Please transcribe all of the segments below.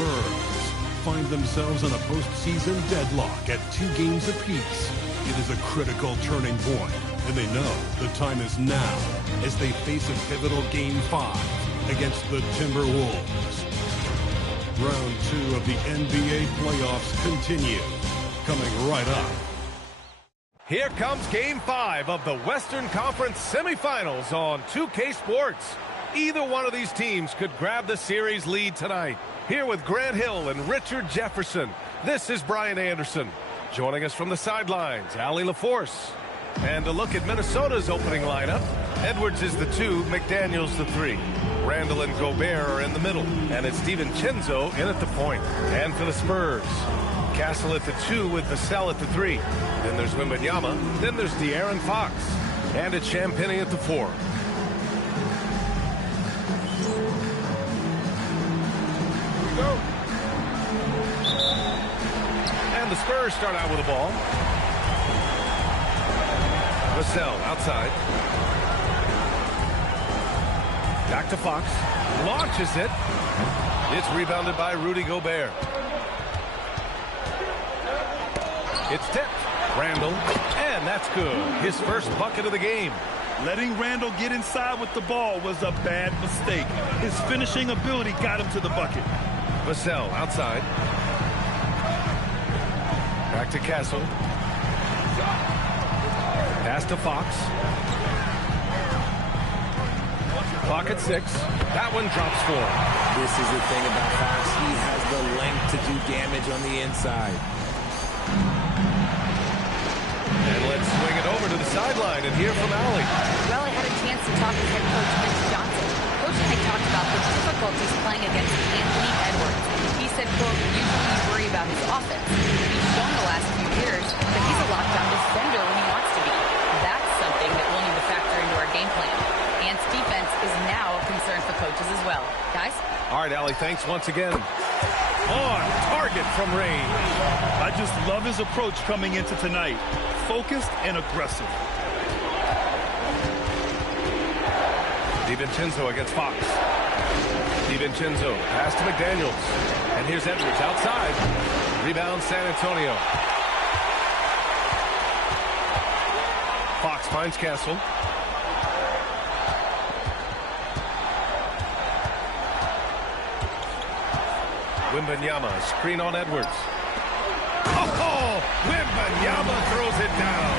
Spurs find themselves in a postseason deadlock at 2 games apiece. It is a critical turning point, and they know the time is now as they face a pivotal Game 5 against the Timberwolves. Round 2 of the NBA playoffs continue, coming right up. Here comes Game 5 of the Western Conference semifinals on 2K Sports. Either one of these teams could grab the series lead tonight. Here with Grant Hill and Richard Jefferson, this is Brian Anderson. Joining us from the sidelines, Allie LaForce. And a look at Minnesota's opening lineup. Edwards is the 2, McDaniels the 3. Randall and Gobert are in the middle. And it's DiVincenzo in at the point. And for the Spurs, Castle at the 2 with Vassell at the 3. Then there's Wembanyama. Then there's De'Aaron Fox. And it's Champagnie at the 4. And the Spurs start out with the ball. Vassell outside. Back to Fox. Launches it. It's rebounded by Rudy Gobert. It's tipped. Randall. And that's good. His first bucket of the game. Letting Randall get inside with the ball was a bad mistake. His finishing ability got him to the bucket. Vassell outside. Back to Castle. Pass to Fox. Clock at 6. That one drops 4. This is the thing about Fox. He has the length to do damage on the inside. And let's swing it over to the sideline and hear from Allie. Well, I had a chance to talk with head coach Vince Johnson. Coach and I talked about the difficulties playing against Anthony Edwards. He said, quote, usually you worry about his offense. He's shown the last few years that he's a lockdown defender when he wants to be. That's something that we'll need to factor into our game plan. Ant's defense is now a concern for coaches as well. Guys? All right, Allie, thanks once again. On target from range. I just love his approach coming into tonight. Focused and aggressive. DiVincenzo against Fox. DiVincenzo, pass to McDaniels. And here's Edwards outside. Rebound San Antonio. Fox finds Castle. Wembanyama, screen on Edwards. Oh, Wembanyama throws it down.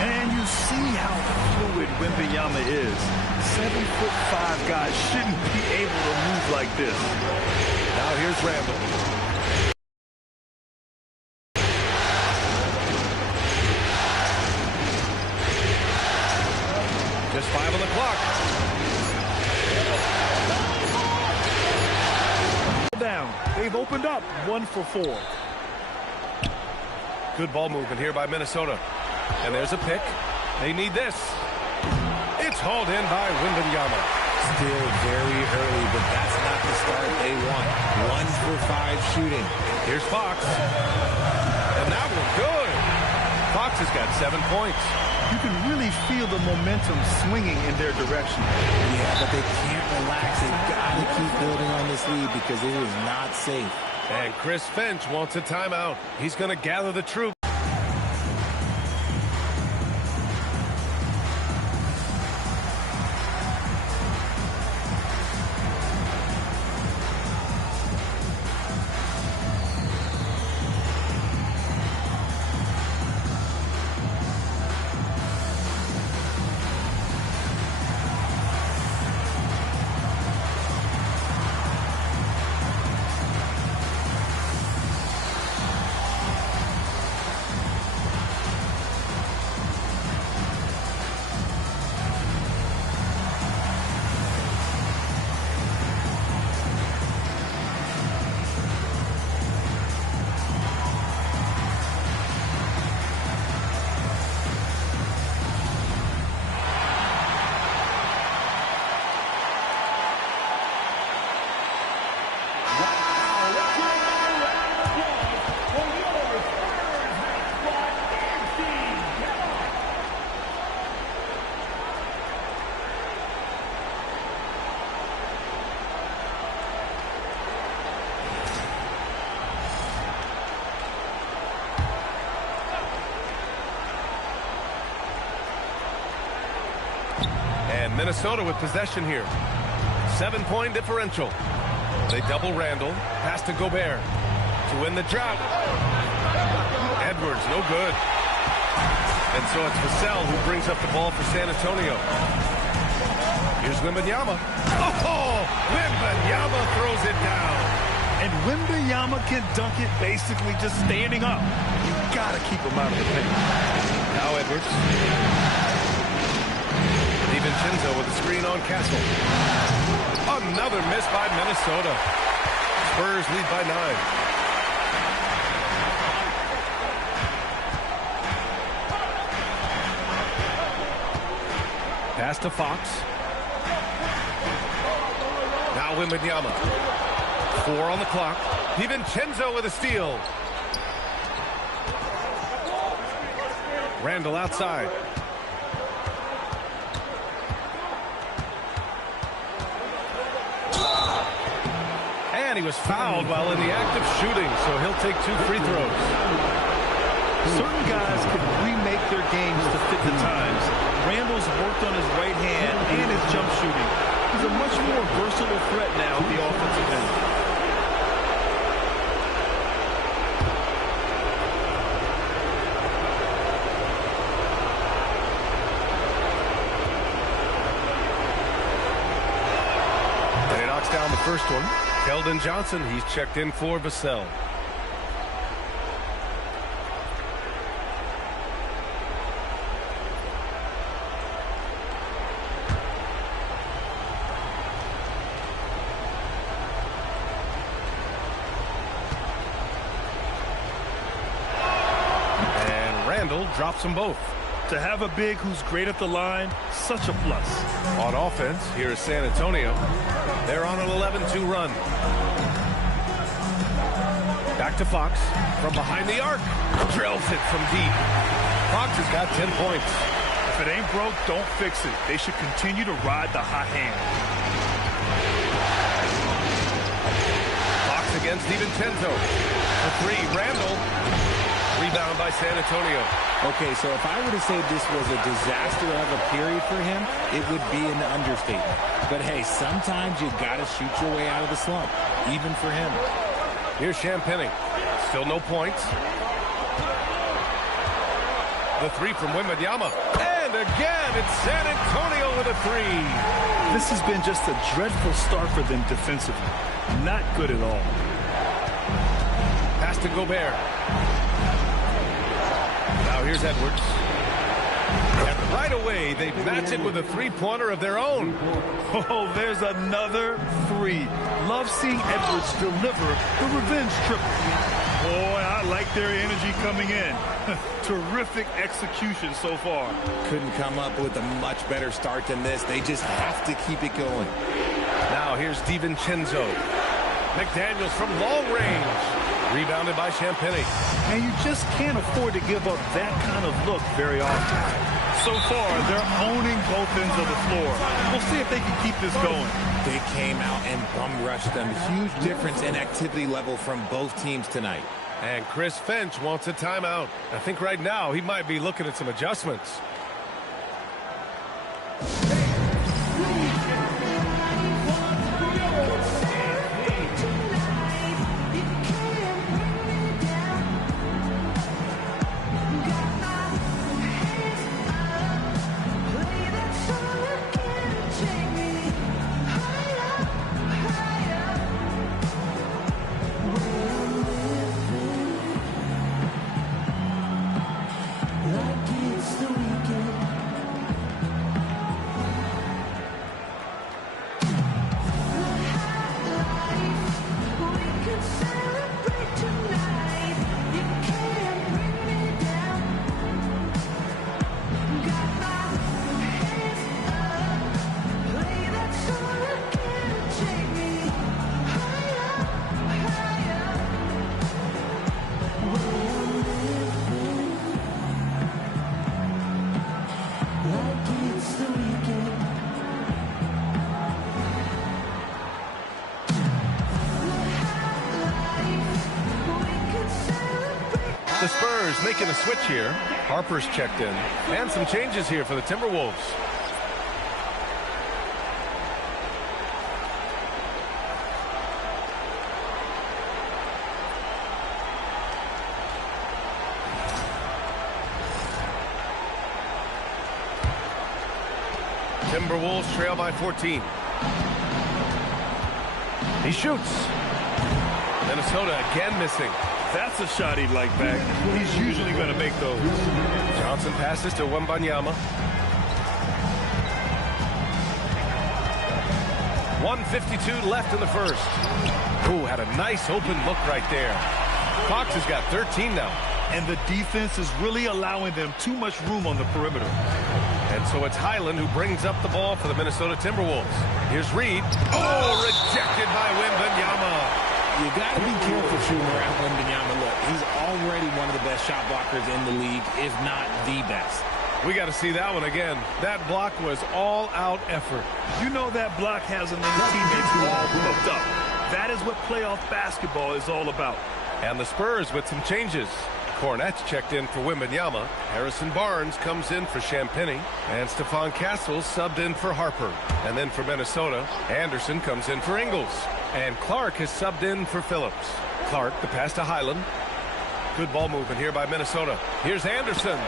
And you see how fluid Wembanyama is. 7'5" guys shouldn't be able to move like this. Now here's Randall. Just 5 on the clock. Down. They've opened up 1 for 4. Good ball movement here by Minnesota. And there's a pick. They need this. It's hauled in by Wembanyama. Still very early, but that's not the start they want. 1 for 5 shooting. Here's Fox. And that one good. Fox has got 7 points. You can really feel the momentum swinging in their direction. Yeah, but they can't relax. They've got to keep building on this lead because it is not safe. And Chris Finch wants a timeout. He's going to gather the troops. Minnesota with possession here. 7-point differential. They double Randall. Pass to Gobert to win the drought. Edwards, no good. And so it's Vassell who brings up the ball for San Antonio. Here's Wembanyama. Oh, Wembanyama throws it down. And Wembanyama can dunk it basically just standing up. You got to keep him out of the paint. Now Edwards. DiVincenzo with a screen on Castle. Another miss by Minnesota. Spurs lead by 9. Pass to Fox. Now Wembanyama. 4 on the clock. DiVincenzo with a steal. Randall outside. And he was fouled while in the act of shooting, so he'll take 2 free throws. Certain guys can remake their games to fit the times. Randall's worked on his right hand and his jump shooting. He's a much more versatile threat now at the offensive end. Down the first one. Keldon Johnson, he's checked in for Vassell. And Randall drops them both. To have a big who's great at the line, such a plus. On offense, here is San Antonio. They're on an 11-2 run. Back to Fox from behind the arc. Drills it from deep. Fox has got 10 points. If it ain't broke, don't fix it. They should continue to ride the hot hand. Fox against DiVincenzo. For 3, Randall. Rebound by San Antonio. Okay, so if I were to say this was a disaster of a period for him, it would be an understatement. But hey, sometimes you got to shoot your way out of the slump, even for him. Here's Champagnie. Still no points. The 3 from Wembanyama. And again, it's San Antonio with a 3. This has been just a dreadful start for them defensively. Not good at all. Pass to Gobert. Now here's Edwards. And right away, they match it with a 3-pointer of their own. Oh, there's another 3. Love seeing Edwards deliver the revenge triple. Boy, I like their energy coming in. Terrific execution so far. Couldn't come up with a much better start than this. They just have to keep it going. Now here's DiVincenzo. McDaniels from long range. Rebounded by Champagnie. And you just can't afford to give up that kind of look very often. So far, they're owning both ends of the floor. We'll see if they can keep this going. They came out and bum-rushed them. Huge difference in activity level from both teams tonight. And Chris Finch wants a timeout. I think right now he might be looking at some adjustments. The Spurs making a switch here. Harper's checked in. And some changes here for the Timberwolves. Timberwolves trail by 14. He shoots. Minnesota again missing. That's a shot he'd like back. He's usually going to make those. Johnson passes to Wembanyama. 1:52 left in the first. Ooh, had a nice open look right there. Fox has got 13 now. And the defense is really allowing them too much room on the perimeter. And so it's Highland who brings up the ball for the Minnesota Timberwolves. Here's Reed. Oh, rejected by Wembanyama. You got to be careful shooting around Wembanyama. Look, he's already one of the best shot blockers in the league, if not the best. We got to see that one again. That block was all-out effort. You know that block has enough teammates who all hooked up. That is what playoff basketball is all about. And the Spurs with some changes. Cornette's checked in for Wembanyama. Harrison Barnes comes in for Champagny. And Stephon Castle subbed in for Harper. And then for Minnesota, Anderson comes in for Ingles. And Clark has subbed in for Phillips. Clark, the pass to Highland. Good ball movement here by Minnesota. Here's Anderson.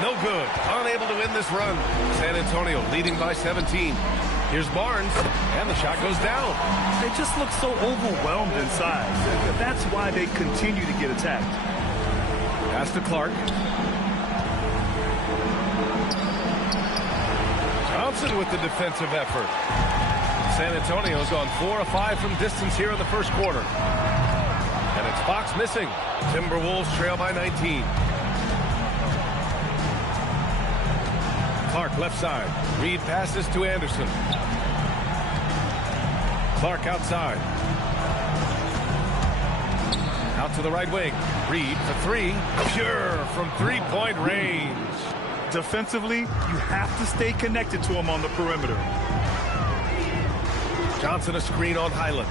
No good. Unable to win this run. San Antonio leading by 17. Here's Barnes, and the shot goes down. They just look so overwhelmed inside. That's why they continue to get attacked. Pass to Clark. Johnson with the defensive effort. San Antonio's gone 4 of 5 from distance here in the first quarter. And it's Fox missing. Timberwolves trail by 19. Clark left side. Reed passes to Anderson. Clark outside. Out to the right wing. Reed for three. Pure from three-point range. Defensively, you have to stay connected to him on the perimeter. Johnson a screen on Highland.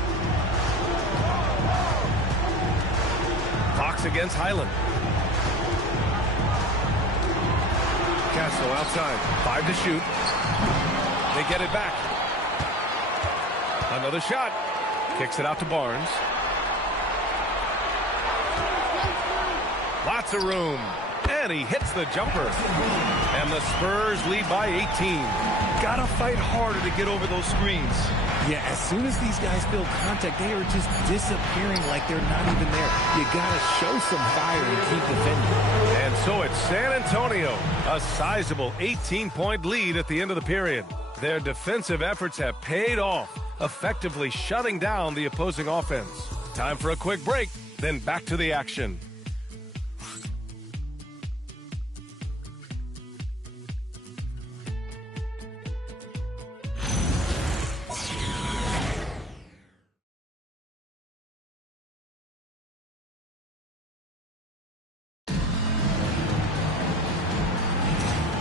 Fox against Highland. Castle outside. 5 to shoot. They get it back. Another shot. Kicks it out to Barnes. Lots of room. And he hits the jumper. And the Spurs lead by 18. Gotta fight harder to get over those screens. Yeah, as soon as these guys feel contact, they are just disappearing like they're not even there. You gotta show some fire and keep defending. And so it's San Antonio, a sizable 18-point lead at the end of the period. Their defensive efforts have paid off, effectively shutting down the opposing offense. Time for a quick break, then back to the action.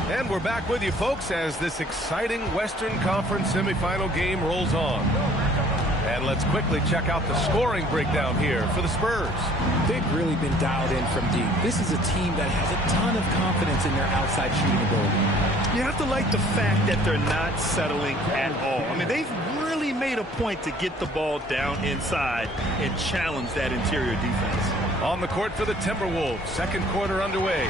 And we're back with you, folks, as this exciting Western Conference semifinal game rolls on. And let's quickly check out the scoring breakdown here for the Spurs. They've really been dialed in from deep. This is a team that has a ton of confidence in their outside shooting ability. You have to like the fact that they're not settling at all. I mean, they've really made a point to get the ball down inside and challenge that interior defense. On the court for the Timberwolves, second quarter underway.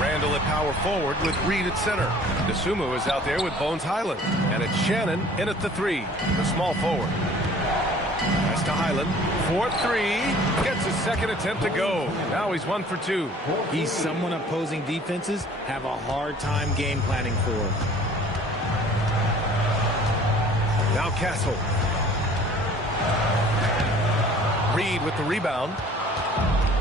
Randall at power forward with Reed at center. DeSumo is out there with Bones Highland. And it's Shannon in at the three, the small forward. Pass to Highland. 4-3. Gets his second attempt to go. Now he's 1 for 2. He's someone opposing defenses have a hard time game planning for. Now Castle. Reed with the rebound.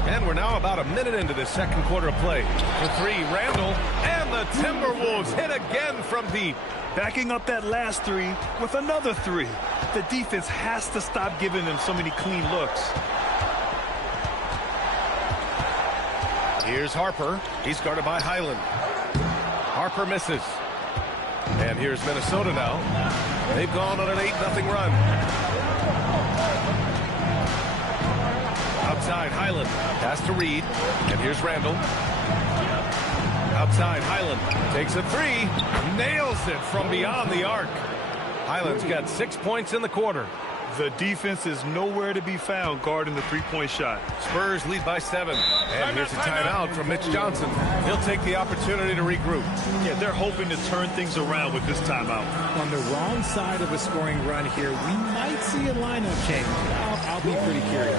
And we're now about a minute into this second quarter of play. For three, Randall, and the Timberwolves hit again from deep. Backing up that last three with another three. The defense has to stop giving them so many clean looks. Here's Harper. He's guarded by Highland. Harper misses. And here's Minnesota now. They've gone on an 8-0 run. Outside, Highland. Pass to Reed. And here's Randall. Outside, Highland takes a three. Nails it from beyond the arc. Highland's got 6 points in the quarter. The defense is nowhere to be found guarding the three-point shot. Spurs lead by 7. And here's a timeout from Mitch Johnson. He'll take the opportunity to regroup. Yeah, they're hoping to turn things around with this timeout. On the wrong side of a scoring run here, we might see a lineup change. I'll be pretty curious.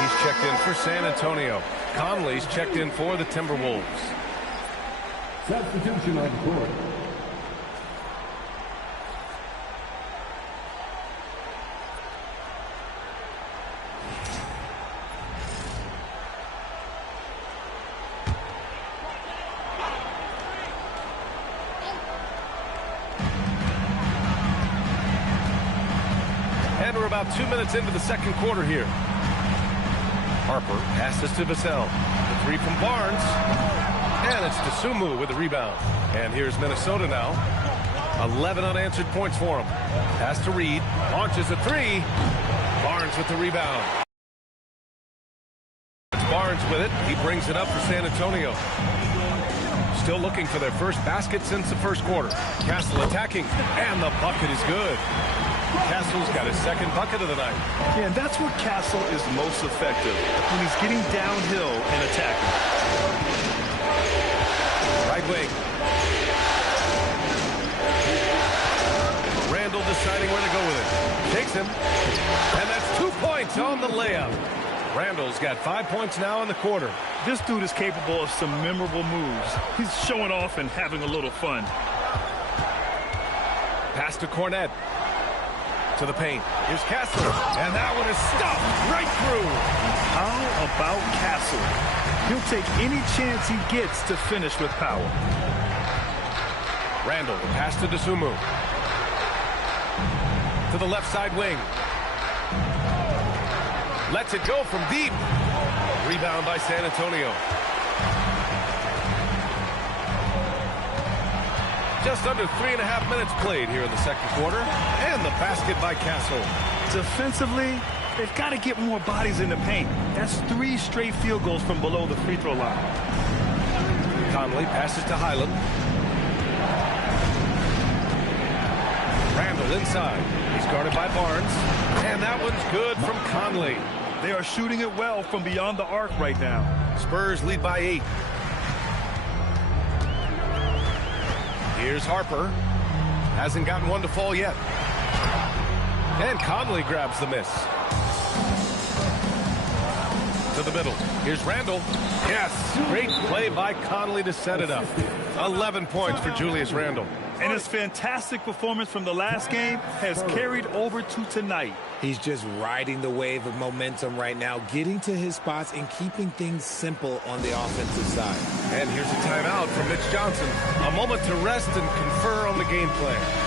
He's checked in for San Antonio. Conley's checked in for the Timberwolves. Substitution on court. And we're about 2 minutes into the second quarter here. Harper passes to Vassell. The three from Barnes. And it's Dosunmu with the rebound. And here's Minnesota now. 11 unanswered points for him. Pass to Reed. Launches a three. Barnes with the rebound. It's Barnes with it. He brings it up for San Antonio. Still looking for their first basket since the first quarter. Castle attacking. And the bucket is good. Castle's got his second bucket of the night. Yeah, and that's where Castle is most effective, when he's getting downhill and attacking. Right wing. Randall deciding where to go with it. Takes him. And that's 2 points on the layup. Randall's got 5 points now in the quarter. This dude is capable of some memorable moves. He's showing off and having a little fun. Pass to Cornette. To the paint. Here's Castle. And that one is stuffed right through. How about Castle? He'll take any chance he gets to finish with power. Randall, pass to Dosunmu. To the left side wing. Lets it go from deep. Rebound by San Antonio. Just under 3.5 minutes played here in the second quarter. And the basket by Castle. Defensively, they've got to get more bodies in the paint. That's 3 straight field goals from below the free throw line. Conley passes to Highland. Randall inside. He's guarded by Barnes. And that one's good from Conley. They are shooting it well from beyond the arc right now. Spurs lead by 8. Here's Harper. Hasn't gotten one to fall yet. And Conley grabs the miss. To the middle. Here's Randall. Yes, great play by Conley to set it up. 11 points for Julius Randle. And his fantastic performance from the last game has carried over to tonight. He's just riding the wave of momentum right now, getting to his spots and keeping things simple on the offensive side. And here's a timeout from Mitch Johnson. A moment to rest and confer on the game plan.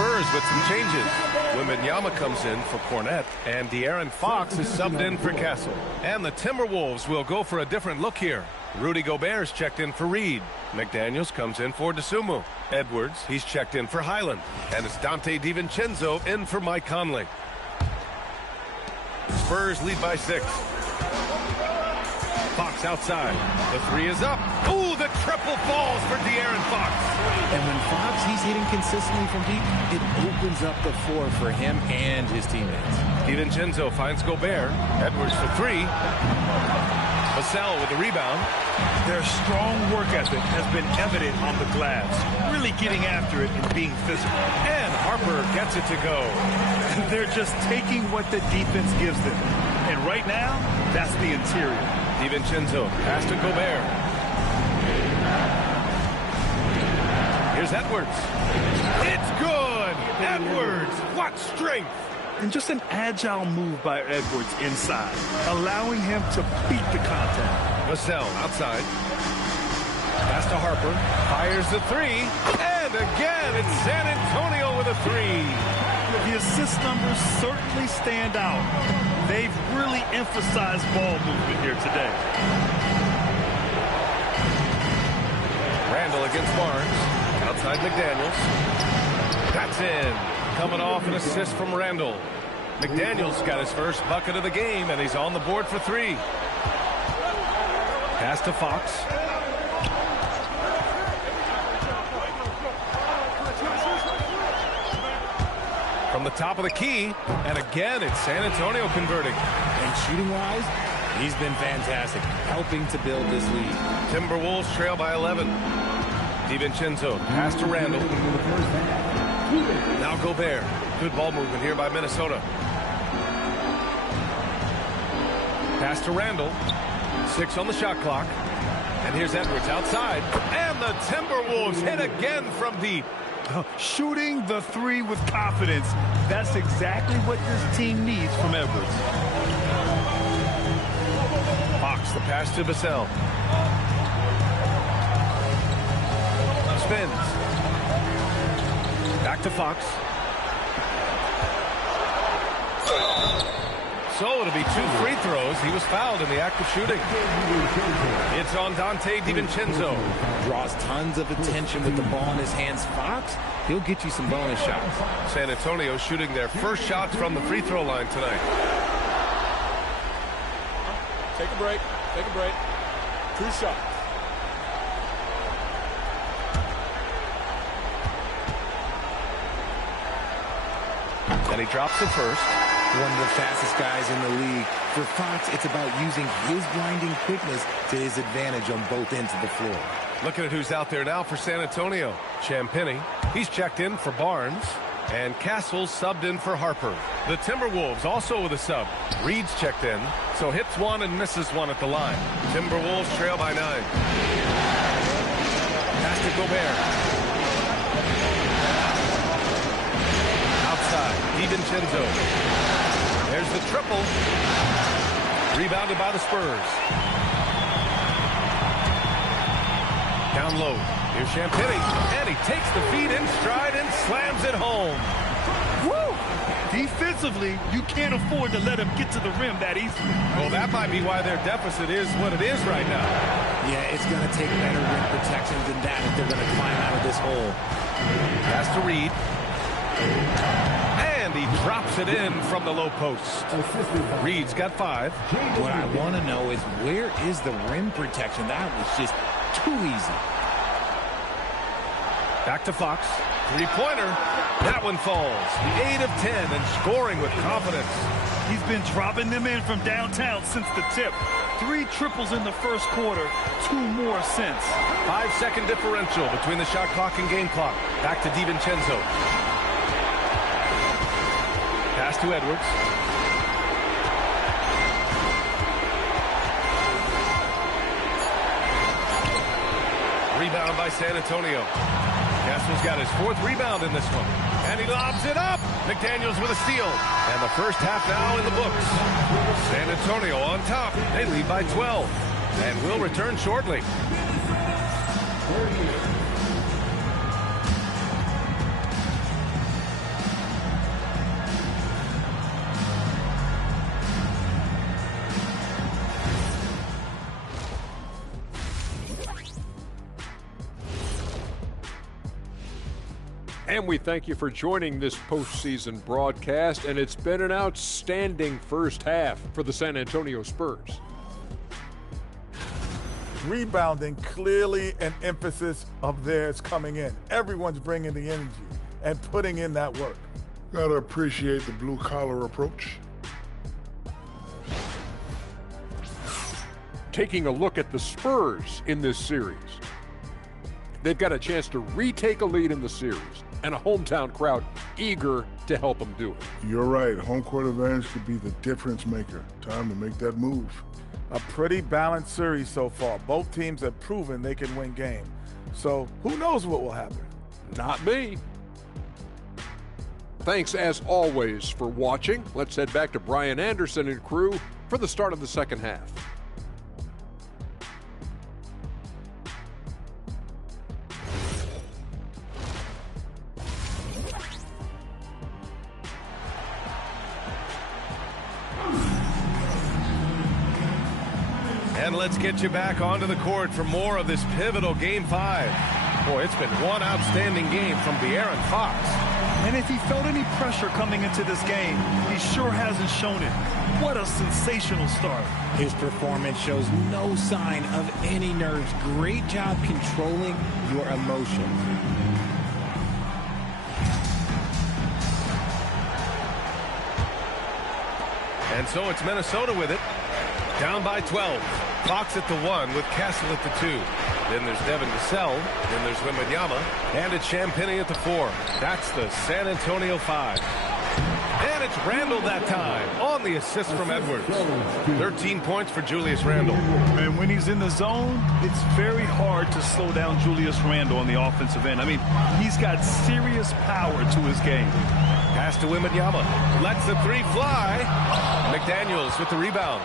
Spurs with some changes. Wembanyama comes in for Cornette, and De'Aaron Fox is subbed in for Castle. And the Timberwolves will go for a different look here. Rudy Gobert's checked in for Reed. McDaniels comes in for DeSumo. Edwards, he's checked in for Highland. And it's Dante DiVincenzo in for Mike Conley. Spurs lead by 6. Fox outside. The 3 is up. Ooh, the triple falls for De'Aaron Fox. And when Fox, he's hitting consistently from deep, it opens up the floor for him and his teammates. DiVincenzo finds Gobert. Edwards for 3. Vassell with the rebound. Their strong work ethic has been evident on the glass, really getting after it and being physical. And Harper gets it to go. They're just taking what the defense gives them. And right now, that's the interior. DiVincenzo pass to Gobert. Here's Edwards. It's good! Edwards! What strength! And just an agile move by Edwards inside, allowing him to beat the contact. Vassell outside. Pass to Harper. Fires the 3. And again, it's San Antonio with a 3. The assist numbers certainly stand out. They've really emphasized ball movement here today. Randall against Barnes. Outside McDaniels. That's in. Coming off an assist from Randall. McDaniels got his first bucket of the game, and he's on the board for 3. Pass to Fox. From the top of the key, and again, it's San Antonio converting. And shooting-wise, he's been fantastic, helping to build this lead. Timberwolves trail by 11. DiVincenzo, pass to Randall. Now Gobert. Good ball movement here by Minnesota. Pass to Randall. 6 on the shot clock. And here's Edwards outside. And the Timberwolves hit again from deep. Shooting the 3 with confidence. That's exactly what this team needs from Edwards. Fox, the pass to Vassell. Spins. Back to Fox. So it'll be 2 free throws. He was fouled in the act of shooting. It's on Dante DiVincenzo. Draws tons of attention with the ball in his hands. Fox, he'll get you some bonus shots. San Antonio shooting their first shots from the free throw line tonight. Take a break. Take a break. 2 shots. And he drops the first. One of the fastest guys in the league. For Fox, it's about using his blinding quickness to his advantage on both ends of the floor. Looking at who's out there now for San Antonio. Champagnie. He's checked in for Barnes. And Castle's subbed in for Harper. The Timberwolves also with a sub. Reed's checked in. So hits 1 and misses 1 at the line. Timberwolves trail by 9. Pass to Gobert. Outside. DiVincenzo. There's the triple. Rebounded by the Spurs. Down low. Here's Champagnie. And he takes the feed in stride and slams it home. Woo! Defensively, you can't afford to let him get to the rim that easily. Well, that might be why their deficit is what it is right now. Yeah, it's going to take better rim protection than that if they're going to climb out of this hole. Pass to Reed. And he drops it in from the low post. Reed's got 5. What I want to know is where is the rim protection? That was just too easy. Back to Fox. 3-pointer. That one falls. The 8 of 10 and scoring with confidence. He's been dropping them in from downtown since the tip. 3 triples in the first quarter, 2 more since. 5-second differential between the shot clock and game clock. Back to DiVincenzo. Pass to Edwards. Rebound by San Antonio. Castle's got his 4th rebound in this one. And he lobs it up. McDaniels with a steal. And the first half now in the books. San Antonio on top. They lead by 12. And will return shortly. And we thank you for joining this postseason broadcast, and it's been an outstanding first half for the San Antonio Spurs. Rebounding, clearly an emphasis of theirs coming in. Everyone's bringing the energy and putting in that work. Gotta appreciate the blue-collar approach. Taking a look at the Spurs in this series. They've got a chance to retake a lead in the series, and a hometown crowd eager to help them do it. You're right. Home court advantage could be the difference maker. Time to make that move. A pretty balanced series so far. Both teams have proven they can win games. So who knows what will happen? Not me. Thanks, as always, for watching. Let's head back to Brian Anderson and crew for the start of the second half. And let's get you back onto the court for more of this pivotal Game 5. Boy, it's been one outstanding game from De'Aaron Fox. And if he felt any pressure coming into this game, he sure hasn't shown it. What a sensational start. His performance shows no sign of any nerves. Great job controlling your emotions. And so it's Minnesota with it. Down by 12. Fox at the 1 with Castle at the 2. Then there's Devin Vassell. Then there's Wembanyama. And it's Champagnie at the 4. That's the San Antonio 5. And it's Randle that time on the assist from Edwards. 13 points for Julius Randle. And when he's in the zone, it's very hard to slow down Julius Randle on the offensive end. I mean, he's got serious power to his game. Pass to Wembanyama. Lets the 3 fly. McDaniels with the rebound.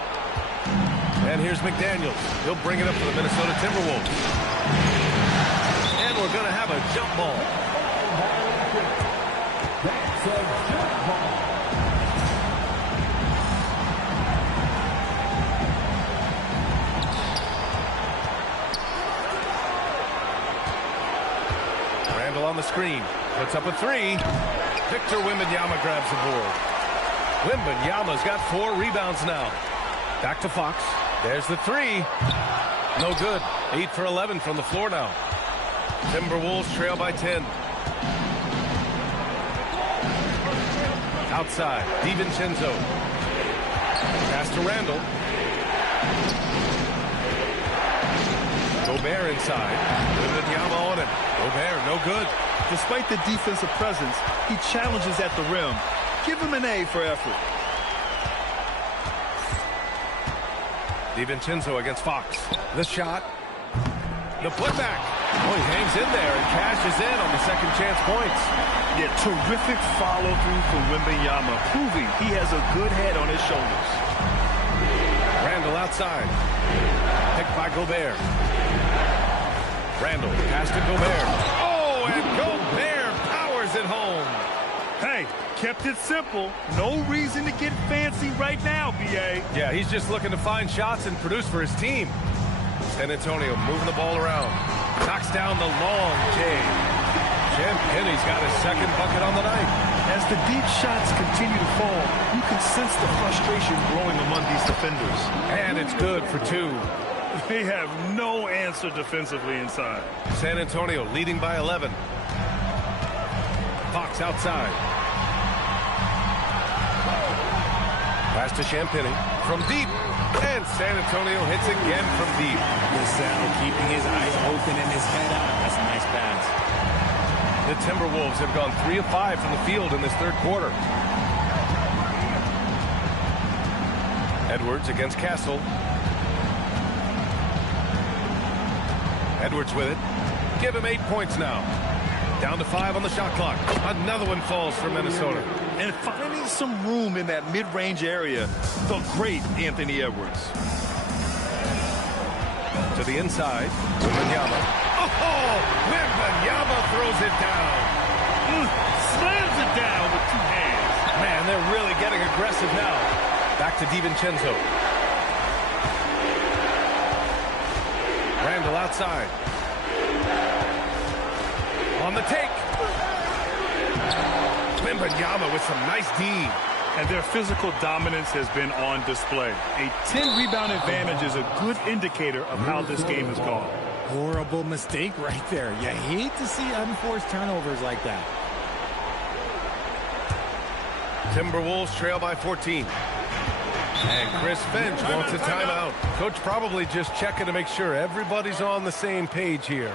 And here's McDaniels. He'll bring it up for the Minnesota Timberwolves. And we're going to have a jump ball. Randle on the screen. Puts up a 3. Victor Wembanyama grabs the board. Wembanyama's got 4 rebounds now. Back to Fox. There's the 3. No good. 8 for 11 from the floor now. Timberwolves trail by 10. Outside, DiVincenzo. Pass to Randle. Gobert inside. Wembanyama on it. Gobert, no good. Despite the defensive presence, he challenges at the rim. Give him an A for effort. DiVincenzo against Fox. The shot. The putback. Oh, he hangs in there and cashes in on the second chance points. Yeah, terrific follow-through from Wembanyama, proving he has a good head on his shoulders. Randle outside. Picked by Gobert. Randle pass to Gobert. Oh, and Gobert powers it home. Hey, kept it simple. No reason to get fancy right now, B.A. Yeah, he's just looking to find shots and produce for his team. San Antonio moving the ball around. Knocks down the long J. Champagnie's got his second bucket on the night. As the deep shots continue to fall, you can sense the frustration growing among these defenders. And it's good for 2. They have no answer defensively inside. San Antonio leading by 11. Fox outside. Pass to Champagnie from deep. And San Antonio hits again from deep. Vassell keeping his eyes open and his head up. That's a nice pass. The Timberwolves have gone 3 of 5 from the field in this third quarter. Edwards against Castle. Edwards with it. Give him 8 points now. Down to 5 on the shot clock. Another one falls for Minnesota. And finding some room in that mid-range area, the great Anthony Edwards. To the inside, Wembanyama. Oh, Wembanyama throws it down. Slams it down with 2 hands. Man, they're really getting aggressive now. Back to DiVincenzo. Randle outside. On the take. Wembanyama with some nice D. And their physical dominance has been on display. A 10-rebound advantage is a good indicator of how this game has gone. Horrible mistake right there. You hate to see unforced turnovers like that. Timberwolves trail by 14. And Chris Finch wants a timeout. Coach probably just checking to make sure everybody's on the same page here.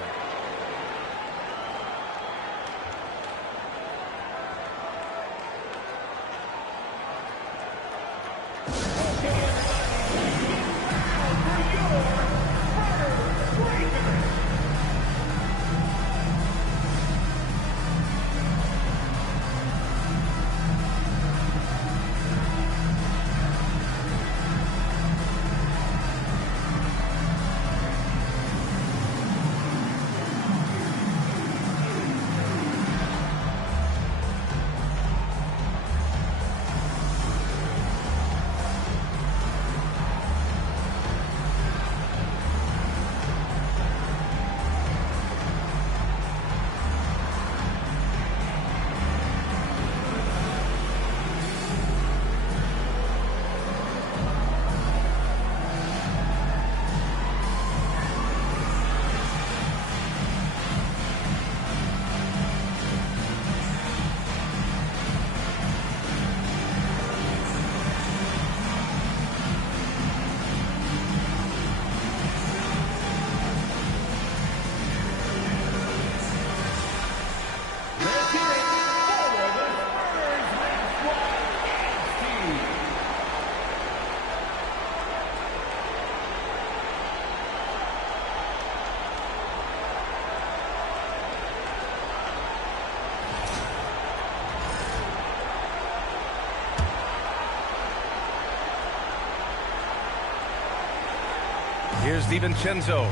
Here's DiVincenzo.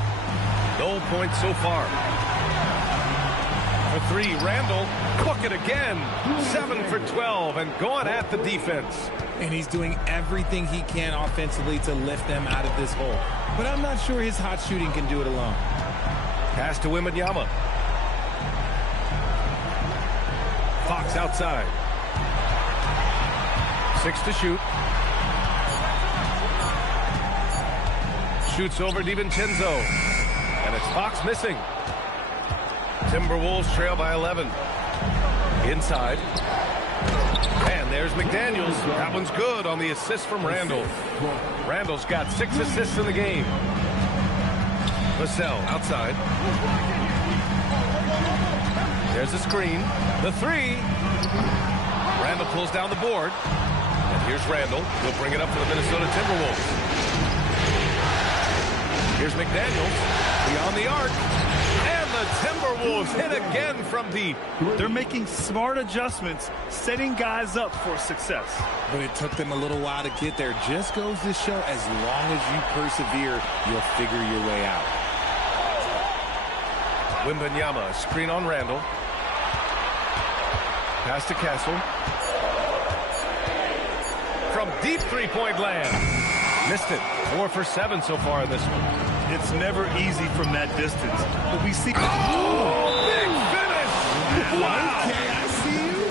No points so far. For three, Randall. Cook it again. 7 for 12 and going at the defense. And he's doing everything he can offensively to lift them out of this hole. But I'm not sure his hot shooting can do it alone. Pass to Wembanyama. Fox outside. 6 to shoot. Shoots over DiVincenzo. And it's Fox missing. Timberwolves trail by 11. Inside. And there's McDaniels. That one's good on the assist from Randall. Randall's got 6 assists in the game. Vassell outside. There's a screen. The three. Randall pulls down the board. And here's Randall. He'll bring it up for the Minnesota Timberwolves. Here's McDaniels beyond the arc. And the Timberwolves hit again from deep. They're making smart adjustments, setting guys up for success. But it took them a little while to get there. Just goes to show as long as you persevere, you'll figure your way out. Wembanyama, screen on Randall. Pass to Castle. From deep three-point land. Missed it. 4 for 7 so far in this one. It's never easy from that distance. But we see... Oh, big finish! Wow! Okay, I see you.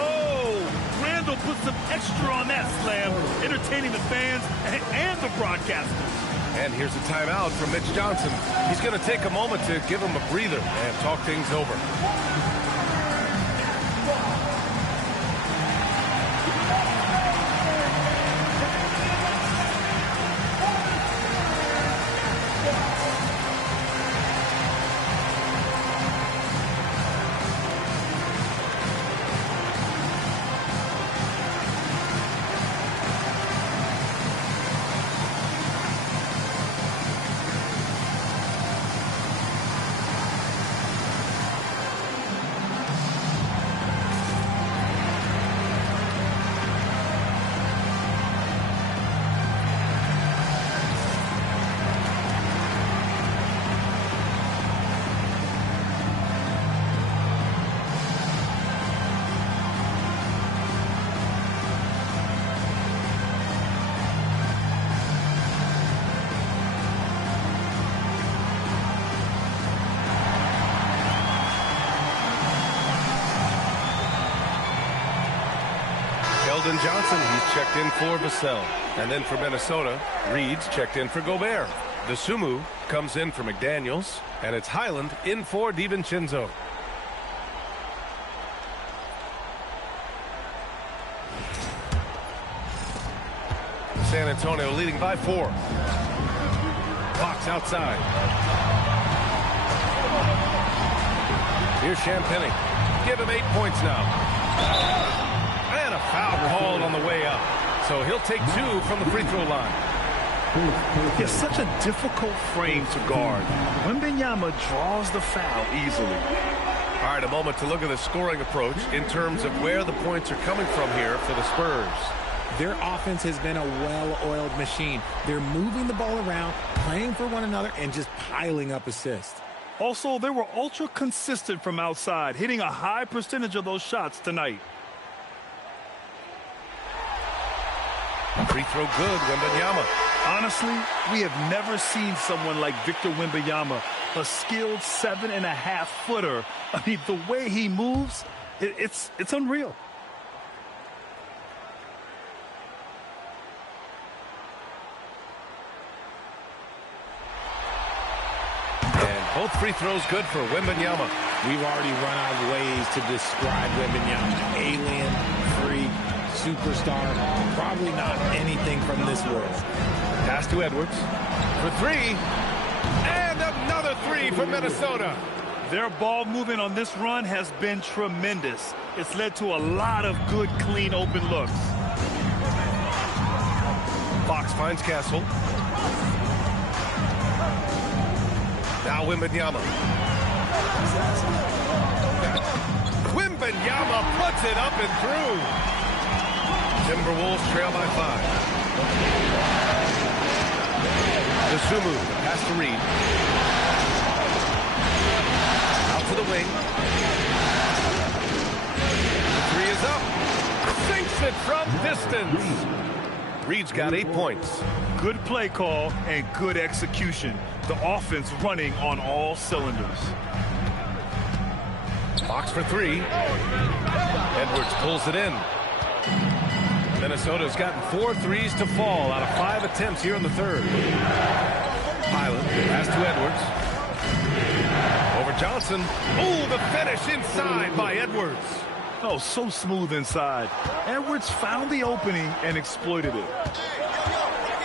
Oh, Randall put some extra on that slam, entertaining the fans and the broadcasters. And here's a timeout from Mitch Johnson. He's going to take a moment to give him a breather and talk things over. Keldon Johnson, he's checked in for Vassell. And then for Minnesota, Reed's checked in for Gobert. Dosunmu comes in for McDaniels. And it's Highland in for DiVincenzo. San Antonio leading by 4. Fox outside. Here's Champagny. Give him 8 points now. And a foul called on the way up. So he'll take 2 from the free throw line. It's such a difficult frame to guard. Wembanyama draws the foul easily. All right, a moment to look at the scoring approach in terms of where the points are coming from here for the Spurs. Their offense has been a well-oiled machine. They're moving the ball around, playing for one another, and just piling up assists. Also, they were ultra consistent from outside, hitting a high percentage of those shots tonight. Free throw good, Wembanyama. Honestly, we have never seen someone like Victor Wembanyama, a skilled 7.5-footer. I mean, the way he moves, it's unreal. Both free throws good for Wembanyama. We've already run out of ways to describe Wembanyama. Alien, freak, superstar, probably not anything from this world. Pass to Edwards for 3. And another 3 for Minnesota. Their ball movement on this run has been tremendous. It's led to a lot of good, clean, open looks. Fox finds Castle. Now Wembanyama. Wembanyama puts it up and through. Timberwolves trail by 5. Dosunmu, pass to Reed. Out to the wing. The 3 is up. Sinks it from distance. Reed's got 8 points. Good play call and good execution. The offense running on all cylinders. Fox for 3. Edwards pulls it in. Minnesota's gotten 4 threes to fall out of 5 attempts here in the third. Highland pass to Edwards. Over Johnson. Oh, the finish inside by Edwards. Oh, so smooth inside. Edwards found the opening and exploited it.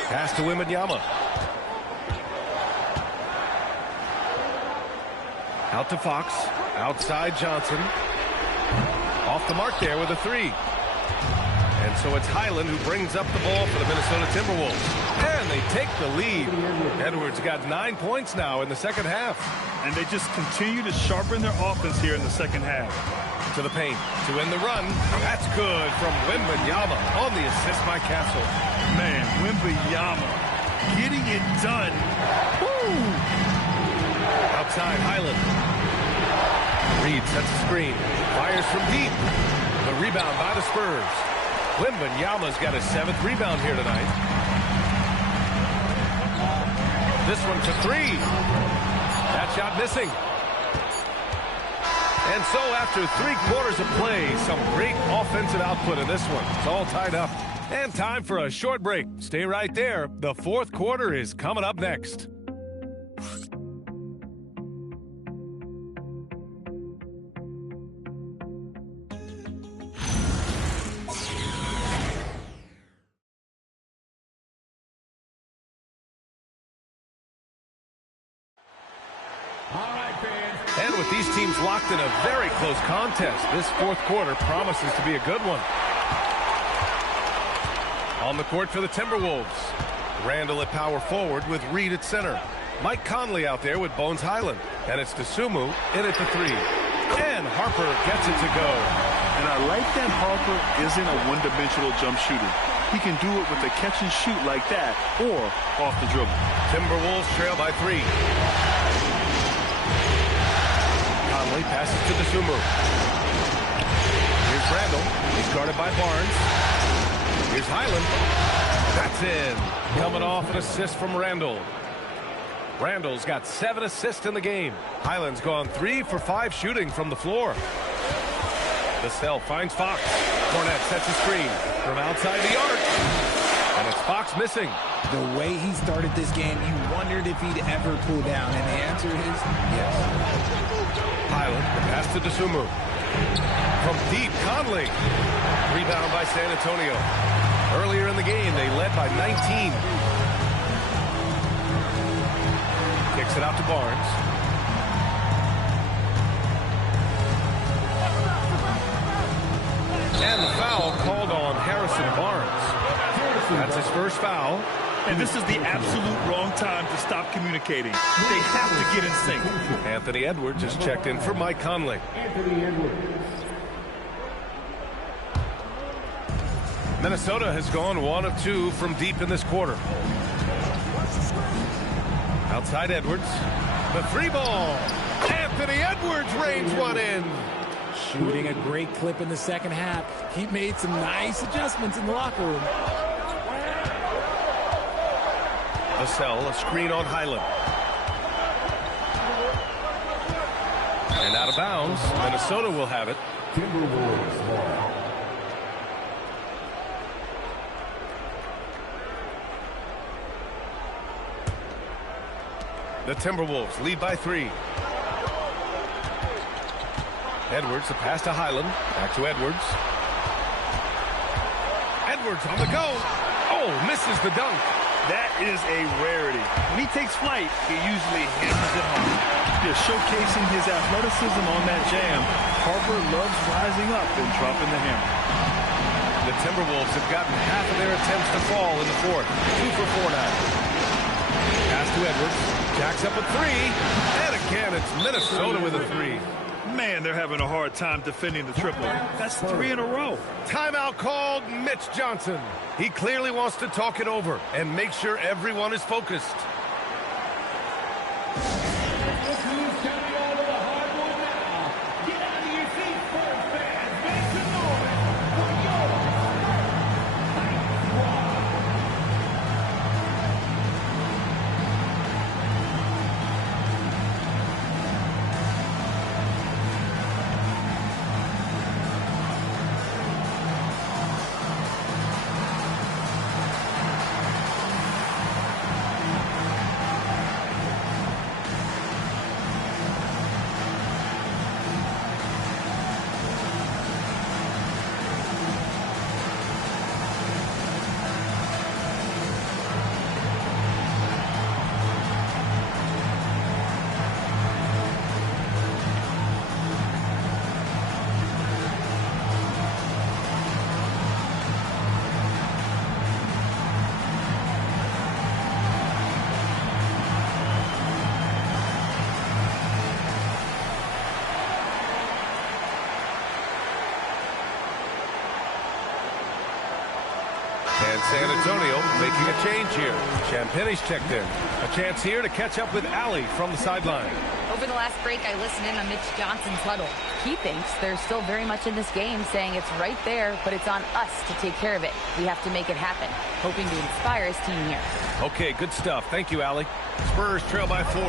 Pass to Wembanyama. Out to Fox. Outside Johnson. Off the mark there with a 3. And so it's Highland who brings up the ball for the Minnesota Timberwolves. And they take the lead. Edwards got 9 points now in the second half. And they just continue to sharpen their offense here in the second half. To the paint. To end the run. That's good from Wembanyama on the assist by Castle. Man, Wembanyama getting it done. Woo! Outside Highland. Reed sets a screen. Fires from deep. The rebound by the Spurs. Wembanyama's got his 7th rebound here tonight. This one for 3. That shot missing. And so after 3 quarters of play, some great offensive output in this one. It's all tied up. And time for a short break. Stay right there. The 4th quarter is coming up next. And with these teams locked in a very close contest, this 4th quarter promises to be a good one. On the court for the Timberwolves. Randall at power forward with Reed at center. Mike Conley out there with Bones Highland. And it's Dosunmu in at the 3. And Harper gets it to go. And I like that Harper isn't a one-dimensional jump shooter. He can do it with a catch and shoot like that or off the dribble. Timberwolves trail by 3. Conley passes to Dosunmu. Here's Randall. He's guarded by Barnes. Here's Highland. That's in. Coming off an assist from Randall. Randall's got 7 assists in the game. Highland's gone 3 for 5 shooting from the floor. Vassell finds Fox. Cornette sets a screen from outside the arc. And it's Fox missing. The way he started this game, you wondered if he'd ever pull down, and the answer is yes. Highland, the pass to DeSumo. From deep, Conley. Rebound by San Antonio. Earlier in the game, they led by 19. Kicks it out to Barnes. And the foul called on Harrison Barnes. That's his first foul. And this is the absolute wrong time to stop communicating. They have to get in sync. Anthony Edwards just checked in for Mike Conley. Minnesota has gone 1 of 2 from deep in this quarter. Outside Edwards. The three ball. Anthony Edwards rains one in. Shooting a great clip in the second half. He made some nice adjustments in the locker room. Vassell, a screen on Highland. And out of bounds. Minnesota will have it. Timberwolves ball. The Timberwolves lead by 3. Edwards, the pass to Highland. Back to Edwards. Edwards on the go. Oh, misses the dunk. That is a rarity. When he takes flight, he usually hammers it home. Just showcasing his athleticism on that jam. Harper loves rising up and dropping the hammer. The Timberwolves have gotten half of their attempts to fall in the fourth. 2 for 4 now. Pass to Edwards. Jacks up a 3. And again, it's Minnesota with a 3. Man, they're having a hard time defending the triple. That's 3 in a row. Timeout called Mitch Johnson. He clearly wants to talk it over and make sure everyone is focused. And San Antonio making a change here. Champagne's checked in. A chance here to catch up with Allie from the sideline. Over the last break, I listened in on Mitch Johnson's huddle. He thinks they're still very much in this game, saying it's right there, but it's on us to take care of it. We have to make it happen, hoping to inspire his team here. Okay, good stuff. Thank you, Allie. Spurs trail by 4.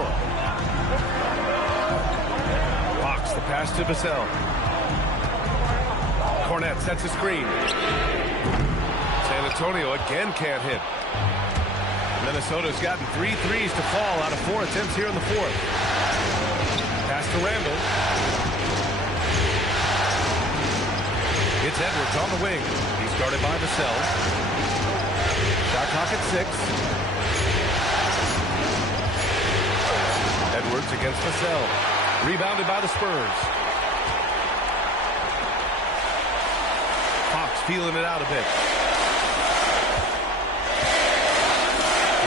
Fox, the pass to Vassell. Cornette sets a screen. San Antonio again can't hit. Minnesota's gotten 3 threes to fall out of 4 attempts here in the fourth. Pass to Randall. It's Edwards on the wing. He's guarded by Vassell. Shot clock at 6. Edwards against Vassell. Rebounded by the Spurs. Fox feeling it out a bit.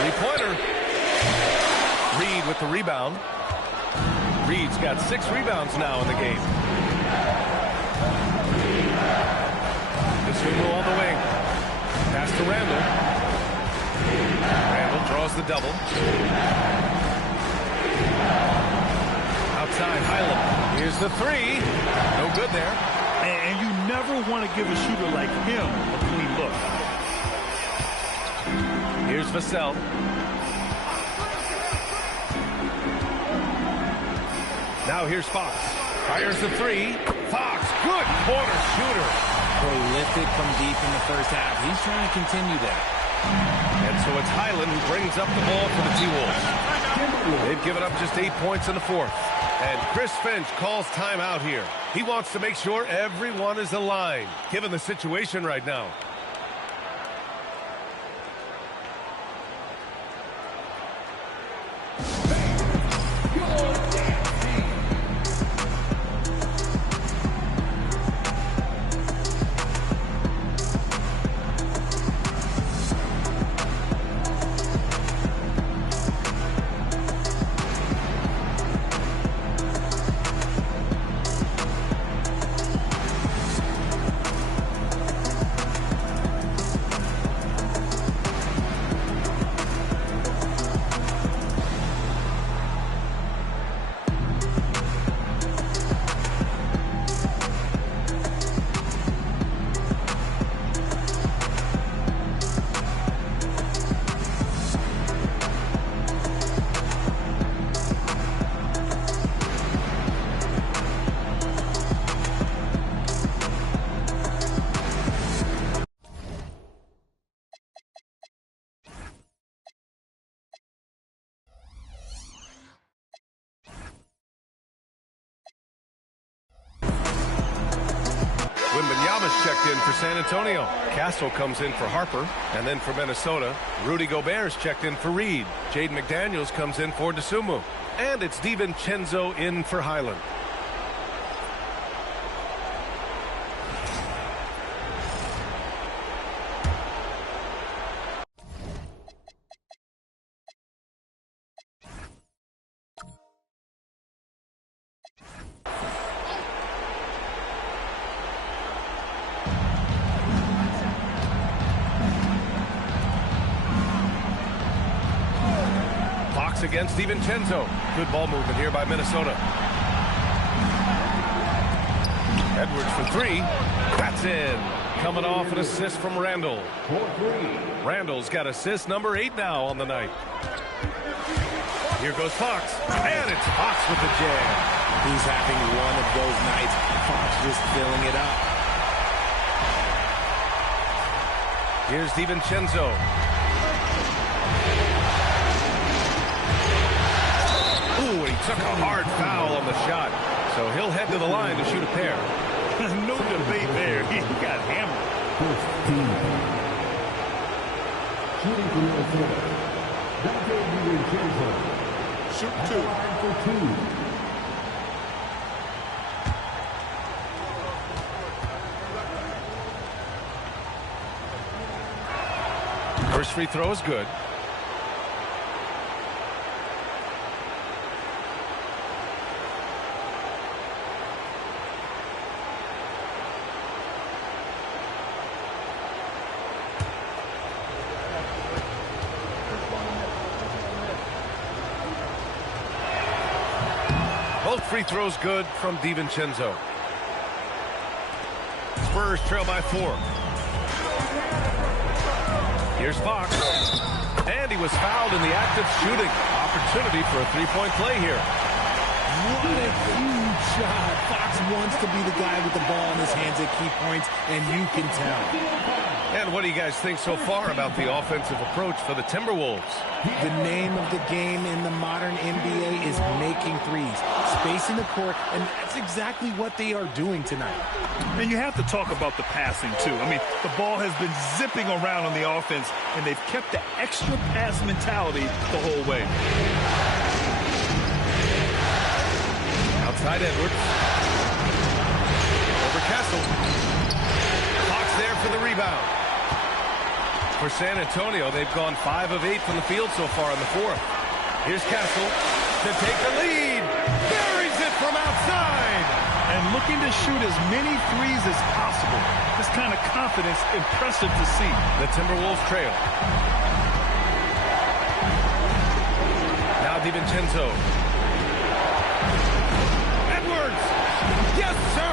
Three-pointer. Reed with the rebound. Reed's got 6 rebounds now in the game. DeSumo on the wing. Pass to Randall. Randall draws the double. Outside Highland. Here's the 3. No good there. And you never want to give a shooter like him a clean look. Here's Vassell. Now here's Fox. Fires the 3. Fox, good corner shooter. Prolific from deep in the first half. He's trying to continue that. And so it's Highland who brings up the ball for the T-Wolves. They've given up just 8 points in the fourth. And Chris Finch calls timeout here. He wants to make sure everyone is aligned, given the situation right now. Wembanyama's checked in for San Antonio. Castle comes in for Harper. And then for Minnesota, Rudy Gobert's checked in for Reed. Jaden McDaniels comes in for DeSumo. And it's DiVincenzo in for Highland. Against DiVincenzo. Good ball movement here by Minnesota. Edwards for three. That's in. Coming off an assist from Randall. Randall's got assist number 8 now on the night. Here goes Fox. And it's Fox with the jam. He's having one of those nights. Fox just filling it up. Here's DiVincenzo. Ooh, he took a hard foul on the shot. So he'll head to the line to shoot a pair. No debate there. He got hammered. Shooting for Minnesota. Shoot two. First free throw is good. Both free throws good from DiVincenzo. Spurs trail by 4. Here's Fox. And he was fouled in the act of shooting. Opportunity for a three-point play here. What a huge shot. Fox wants to be the guy with the ball in his hands at key points, and you can tell. And what do you guys think so far about the offensive approach for the Timberwolves? The name of the game in the modern NBA is making threes, spacing the court, and that's exactly what they are doing tonight. And you have to talk about the passing, too. I mean, the ball has been zipping around on the offense, and they've kept the extra pass mentality the whole way. Outside Edwards. Over Castle. Fox there for the rebound. For San Antonio, they've gone 5 of 8 from the field so far in the fourth. Here's Castle to take the lead. Buries it from outside. And looking to shoot as many threes as possible. This kind of confidence, impressive to see. The Timberwolves trail. Now DiVincenzo. Edwards. Yes, sir.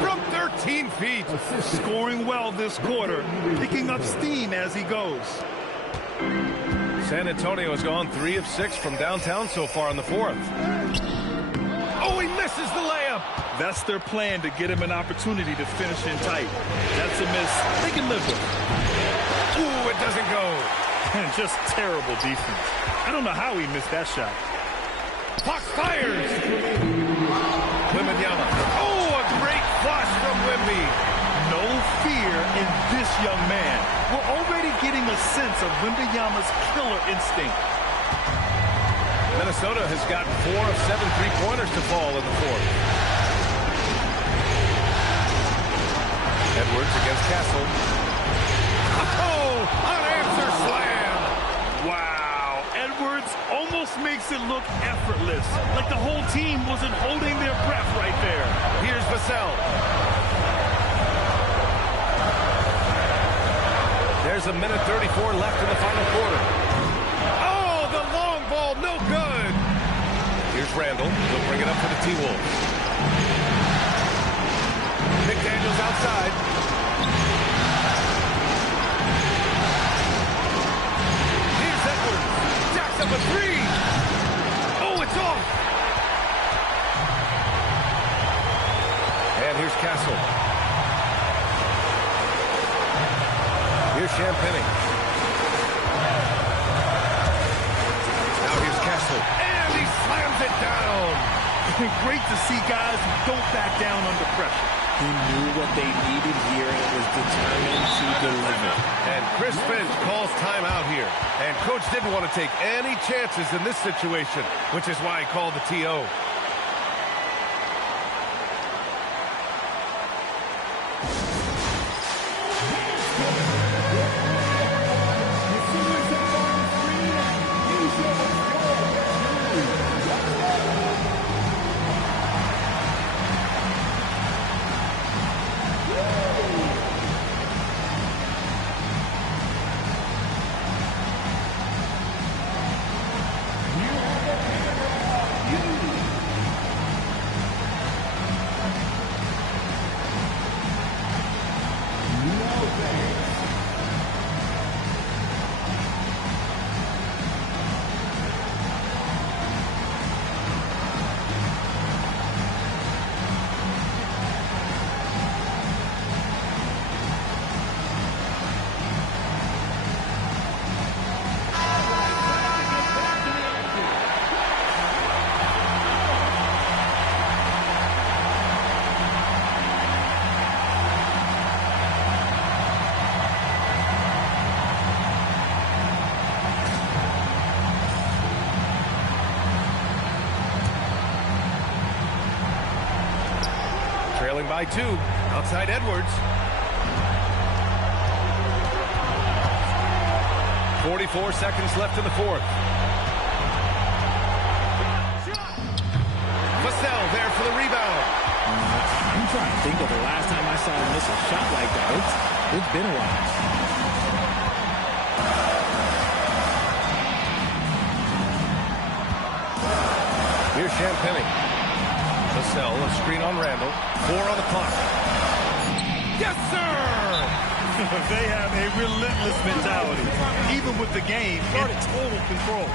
From 13 feet. Scoring well this quarter, picking up steam as he goes. San Antonio has gone 3 of 6 from downtown so far in the fourth. Oh, he missed misses the layup. That's their plan, to get him an opportunity to finish in tight. That's a miss they can live with. Ooh, it doesn't go. And just terrible defense. I don't know how he missed that shot. Fox fires. Wembanyama. Oh, a great flush from Wemby. No fear in this young man. We're already getting a sense of Wembanyama's killer instinct. Minnesota has gotten 4 of 7 three-pointers to fall in the fourth. Edwards against Castle. Oh, unanswered slam. Wow. Edwards almost makes it look effortless, like the whole team wasn't holding their breath right there. Here's Vassell. There's a minute 34 left in the final quarter. Oh, the long ball, no good. Here's Randall. He'll bring it up for the T-Wolves. McDaniels outside. Here's Edwards. Jacks up a three. Oh, it's off. And here's Castle. Here's Champagny. Now here's Castle. And he slams it down. Great to see guys who don't back down under pressure. He knew what they needed here and was determined to deliver. And Chris Finch calls timeout here. And Coach didn't want to take any chances in this situation, which is why he called the TO. Trailing by 2. Outside Edwards. 44 seconds left in the fourth. Vassell there for the rebound. I'm trying to think of the last time I saw him miss a shot like that. It's been a while. Here's Champagny. Vassell, a screen on Randall. 4 on the clock. Yes, sir! They have a relentless mentality. Even with the game in total control.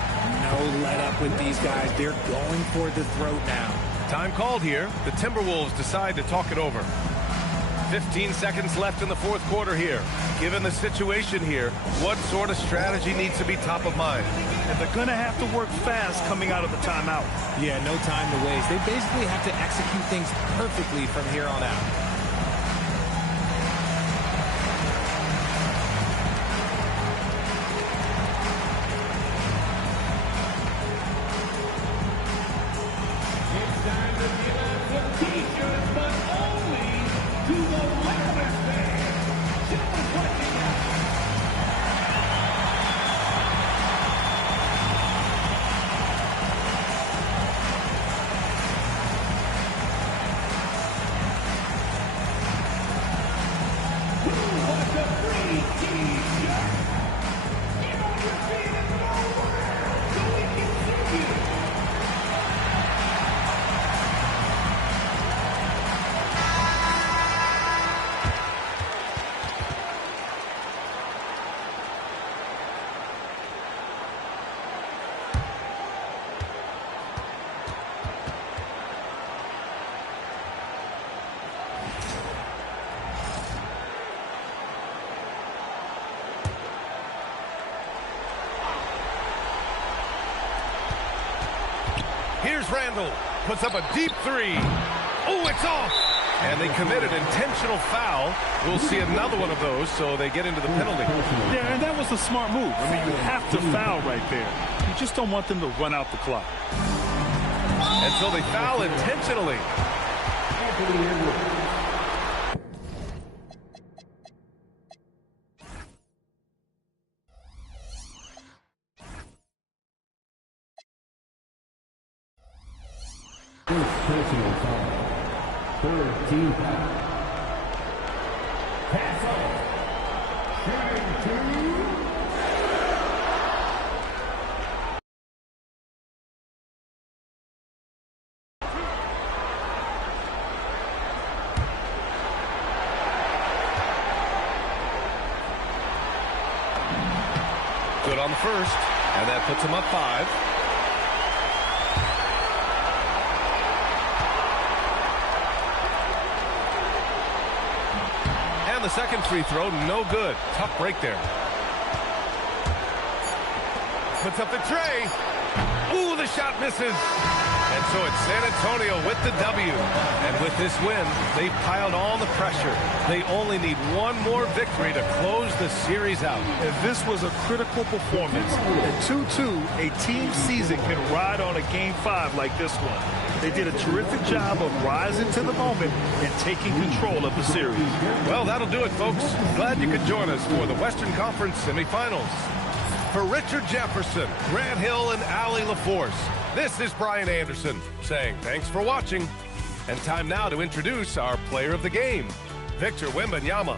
No let up with these guys. They're going for the throat now. Time called here. The Timberwolves decide to talk it over. 15 seconds left in the fourth quarter here. Given the situation here, what sort of strategy needs to be top of mind? And they're going to have to work fast coming out of the timeout. Yeah, no time to waste. They basically have to execute things perfectly from here on out. Randle puts up a deep three. Oh, it's off. And they committed intentional foul. We'll see another one of those, so they get into the penalty. Yeah, and that was a smart move. I mean, you have to foul right there. You just don't want them to run out the clock. And so they foul intentionally. Personal foul. 13 foul. Pass off. Good on the first, and that puts him up 5. The second free throw, no good. Tough break there. Puts up the tray. Ooh, the shot misses. And so it's San Antonio with the W. And with this win, they've piled all the pressure. They only need one more victory to close the series out. If this was a critical performance, at 2-2, a team season can ride on a Game 5 like this one. They did a terrific job of rising to the moment and taking control of the series. Well, that'll do it, folks. Glad you could join us for the Western Conference semifinals. For Richard Jefferson, Grant Hill, and Allie LaForce, this is Brian Anderson saying thanks for watching. And time now to introduce our player of the game, Victor Wembanyama.